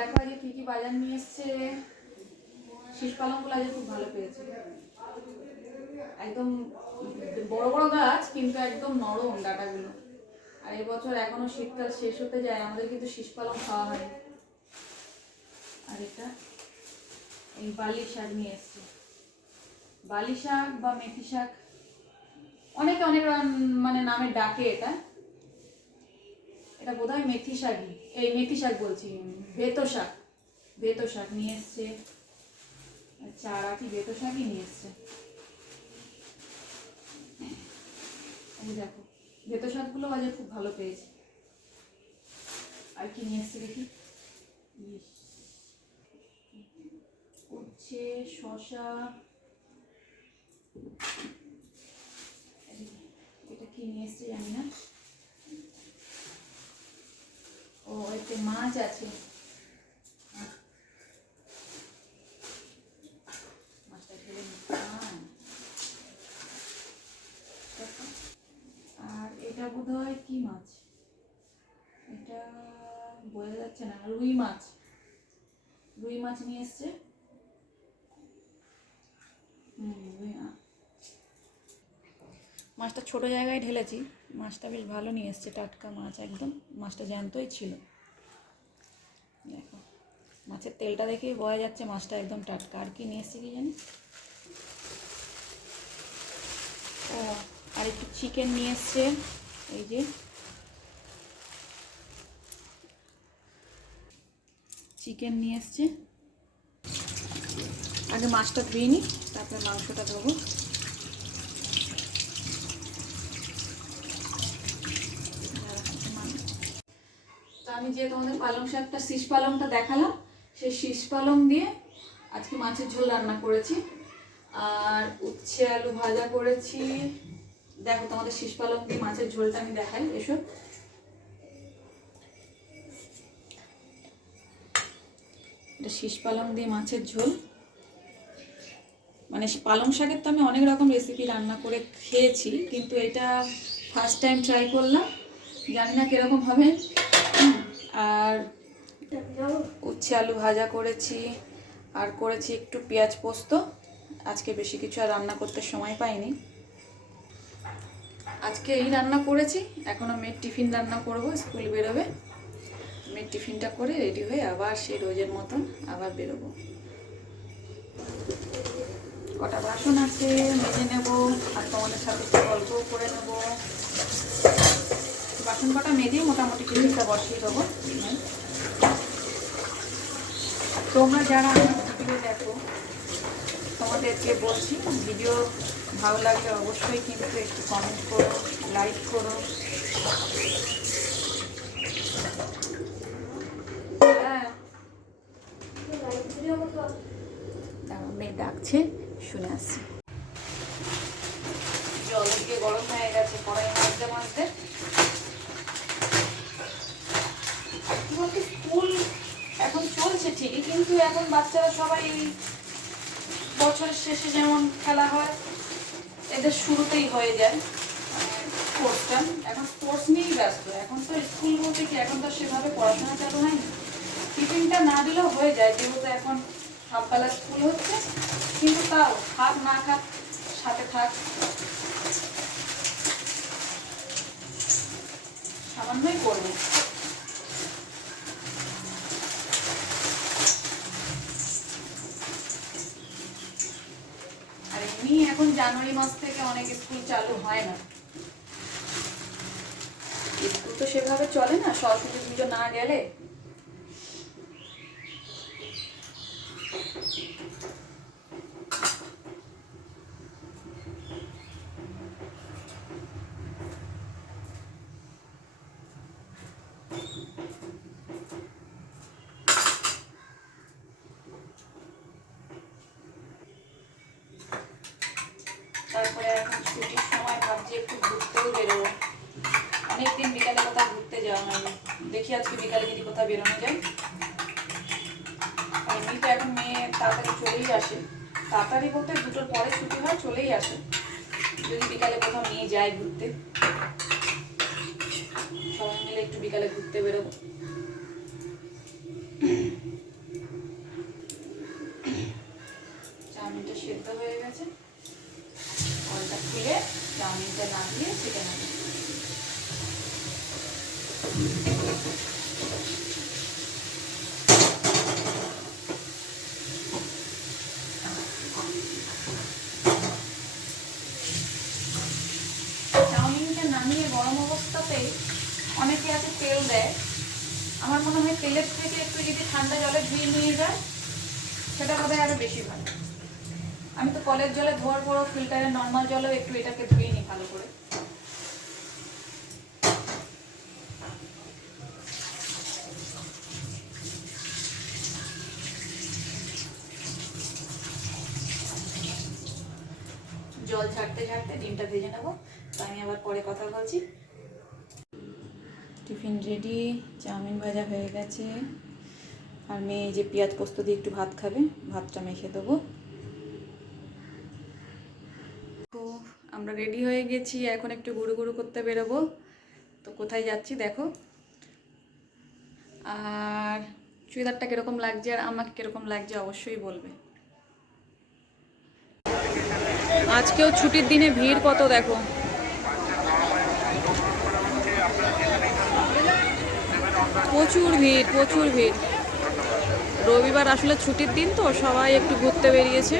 দেখো আজকে কি কি বাজার নিয়ে এসছে। শীষ পালংগুলো আজকে খুব ভালো পেয়েছে। একদম বড় বড় গাছ, কিন্তু একদম নরম ডাটাগুলো। আর এবছর এখনও শীতকাল শেষ হতে যায়, আমাদের কিন্তু শীষ পালং খাওয়া হয় আর এটা, এই বালি শাক নিয়ে এসছে। বালি শাক বা মেথি শাক, অনেকে অনেক মানে নামে ডাকে এটা। এটা বোধহয় মেথি শাকই এই মেথি শাক বলছি বেতো শাক। বেতো শাক নিয়ে এসছে। চারা কি বেতো শাকই নিয়ে এসছে? দেখো বেতো শাকগুলো বাজে খুব ভালো পেয়েছি। আর কি নিয়ে এসছে দেখি? উচ্ছে শশা এটা কি নিয়ে এসছে জানি না ও এতে মাছ আছে। আর এটা বোধহয় কি মাছ? এটা বোঝা যাচ্ছে না, রুই মাছ। রুই মাছ নিয়ে এসছে। মাছটা ছোট জায়গায় ঢেলেছি। মাছটা বেশ ভালো নিয়ে এসছে, টাটকা মাছ একদম। মাছটা জ্যান্তই ছিল। মাছের তেলটা দেখেই বোঝা যাচ্ছে, মাছটা একদম টাটকা। আর কি নিয়ে এসছে কি জানি? ও, আর একটু চিকেন নিয়ে এসছে। এই যে। চিকেন নিয়ে এসছে। আগে মাছটা ধুয়ে নিই, তারপরে মাংসটা ধোবো। আমি যে তোমাদের পালং শাকটা, শীষ পালংটা দেখালাম সেই শীষ পালং দিয়ে আজকে মাছের ঝোল রান্না করেছি। আর উচ্ছে আলু ভাজা করেছি। দেখো তোমাদের শীষ পালং দিয়ে মাছের ঝোলটা আমি দেখাই, এসো। এটা শীষ পালং দিয়ে মাছের ঝোল। মানে পালং শাকের তো আমি অনেক রকম রেসিপি রান্না করে খেয়েছি, কিন্তু এটা ফার্স্ট টাইম ট্রাই করলাম। জানি না কীরকম হবে। আর উচ্ছে আলু ভাজা করেছি, আর করেছি একটু পেঁয়াজ পোস্ত। আজকে বেশি কিছু আর রান্না করতে সময় পাইনি। আজকে এই রান্না করেছি এখনও মেয়ের টিফিন রান্না করব, স্কুল বেরোবে। মেয়ের টিফিনটা করে রেডি হয়ে আবার সেই রোজের মতন আবার বেরোবো। কটা বাসন আছে, মেজে নেব, আর তোমাদের সাথে একটু গল্পও করে নেব। বাসন কটা মেজেই মোটামুটি টিফিনটা বসিয়ে দেবো। তোমরা যারা ভিডিও দেখো, তোমাদেরকে বলছি, ভিডিও ভালো লাগলে অবশ্যই কিন্তু একটু কমেন্ট করো লাইক করো। হ্যাঁ। মেয়ে ডাকছে, শুনে আসছি। জল দিয়ে গরম হয়ে গেছে কড়াই মাঝতে মাঝতে আর কি বলতো স্কুল এখন চলছে ঠিকই কিন্তু এখন বাচ্চারা সবাই এই বছরের শেষে যেমন খেলা হয়, এদের শুরুতেই হয়ে যায় স্পোর্টসটা এখন স্পোর্টস নিয়েই ব্যস্ত। এখন তো স্কুল বলতে কি, এখন তো সেভাবে পড়াশোনা চালু হয়নি। টিফিনটা না দিলেও হয়ে যায়, যেহেতু এখন হাফবেলা স্কুল হচ্ছে, কিন্তু তাও খাক, না খাক, সাথে থাক। সামান্যই করবে আর এমনি এখন জানুয়ারি মাস থেকে অনেক স্কুল চালু হয় না। স্কুল তো সেভাবে চলে না, সরস্বতী পুজো না গেলে কোথাও ঘুরতে যাওয়া হয়নি। দেখি আজকে বিকালে যদি কোথাও বেরোনো যায়। এমনিতে এখন মেয়ে, তাড়াতাড়ি চলেই আসে। তাড়াতাড়ি বলতে দুটোর পরে ছুটি হয়, চলেই আসে। যদি বিকালে কোথাও নিয়ে যায় ঘুরতে। সবাই মিলে একটু বিকালে ঘুরতে বেরোবো। চাউমিনটা সেদ্ধ হয়ে গেছে। কলটা খুলে চাউমিনটা না দিয়ে সেটা নেব নামিয়ে গরম অবস্থাতেই অনেকে আছে তেল দেয়। আমার মনে হয় তেলের থেকে একটু যদি ঠান্ডা জলে ধুয়ে নিয়ে যায়, সেটা বোধ আরও বেশি ভালো। আমি তো কলের জলে ধোয়ার পরও ফিল্টারের নর্মাল জলেও একটু এটাকে ধুয়ে নিই ভালো করে। জল ছাড়তে ছাড়তে ডিমটা ভেজে নেব। তো আমি আবার পরে কথা বলছি। টিফিন রেডি চাউমিন ভাজা হয়ে গেছে। আর মেয়ে যে পেঁয়াজ পোস্ত দিয়ে একটু ভাত খাবে, ভাতটা মেখে দেবো। তো আমরা রেডি হয়ে গেছি, এখন একটু গুঁড়ো গুঁড়ো করতে বেরোবো। তো কোথায় যাচ্ছি দেখো। আর চুড়িদারটা কীরকম লাগছে আর আমাকে কীরকম লাগছে অবশ্যই বলবে। আজকেও ছুটির দিনে ভিড় কত দেখো? প্রচুর ভিড় প্রচুর ভিড়। রবিবার আসলে ছুটির দিন তো, সবাই একটু ঘুরতে বেরিয়েছে।